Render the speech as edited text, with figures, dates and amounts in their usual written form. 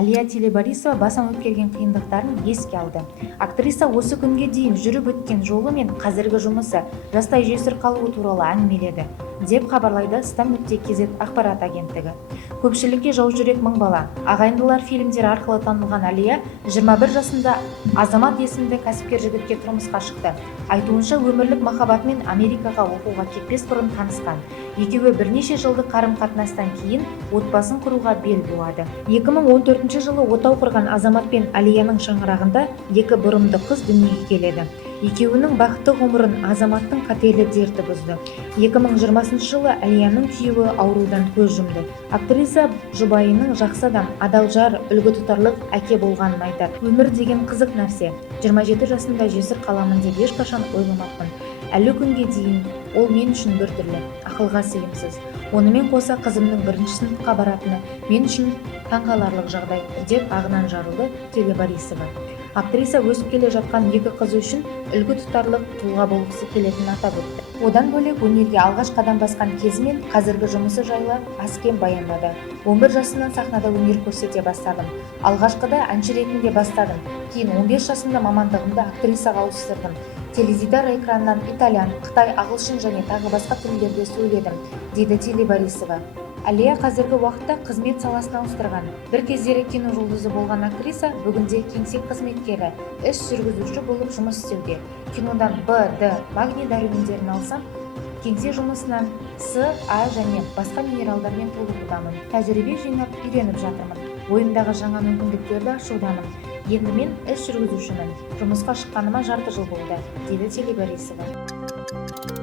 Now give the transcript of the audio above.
Әлия Телебарисова басынан өткерген қиындықтарын еске алды. Актриса осы күнге дейін жүріп өткен жолы мен қазіргі жұмысы, жастай жесір қалуы туралы әңгімеледі, деп хабарлайды Стам.кз ақпарат агенттігі. Көпшілікке жау жүрек мың бала, ағайындылар фильмдері арқылы танылған Әлия 21 жасында Азамат есімді кәсіпкер жігітке тұрмысқа шықты. Айтуынша, өмірлік махаббатымен Америкаға оқуға кетпес бұрын танысқан. Екеуі бірнеше жылдық қарым-қатынастан кейін отбасын құруға бел буады. 2014 жылы отау құрған Азамат пен Әлияның шаңырағында 2 бұрымды қыз дүниеге келеді. Екеуінің бақытты ғұмырын Азаматтың қатерлі дерті бұзды. 2020 жылы Әлияның күйеуі аурудан көз жұмды. Актриса жұбайының жақсы адам, адал жар, үлгі тұтарлық әке болғанын айтады. Өмір деген қызық нәрсе. 27 жасында жесір қаламын деп ешқашан ойламаппын. Әлі күнге дейін ол мен үшін біртүрлі, ақылға сыйымсыз. Онымен қоса қызымның 1-ші сыныпқа баратыны мен үшін таңғаларлық жағдай, деп ағынан жарылды Телебарисова. Актриса өсіп келе жатқан 2 қызы үшін үлгі тұтарлық тұлға болғысы келетінін атап өтті. Одан бөлек өнерге алғаш қадам басқан кезі мен қазіргі жұмысы жайлы аз-кем баяндады. 11 жасынан сахнада өнер көрсете бастадым. Алғашқыда әнші ретінде бастадым. Кейін 15 жасында мамандығымды актрисаға ауыстырдым. Теледидар экранынан итальян, қытай, ағылшын және тағы басқа тілдерде сөйледім, дейді Телебарисова. Әлия қазіргі уақытта қызмет саласына ауыстырған. Бір кездері кино жұлдызы болған актриса бүгінде кеңсе қызметкері, іс жүргізуші болып жұмыс істеуде. Кинодан Б, Д, магний дәрумендерін алсам, кеңсе жұмысынан С, А және басқа минералдармен толығудамын. Тәжірибе жинап үйреніп жатырмын. Ойымдағы жаңа мүмкіндіктерді ашудамын. Енді мен іс жүргізушімін. Жұмысқа шыққаныма жарты жыл болды, дейді Телебарисова.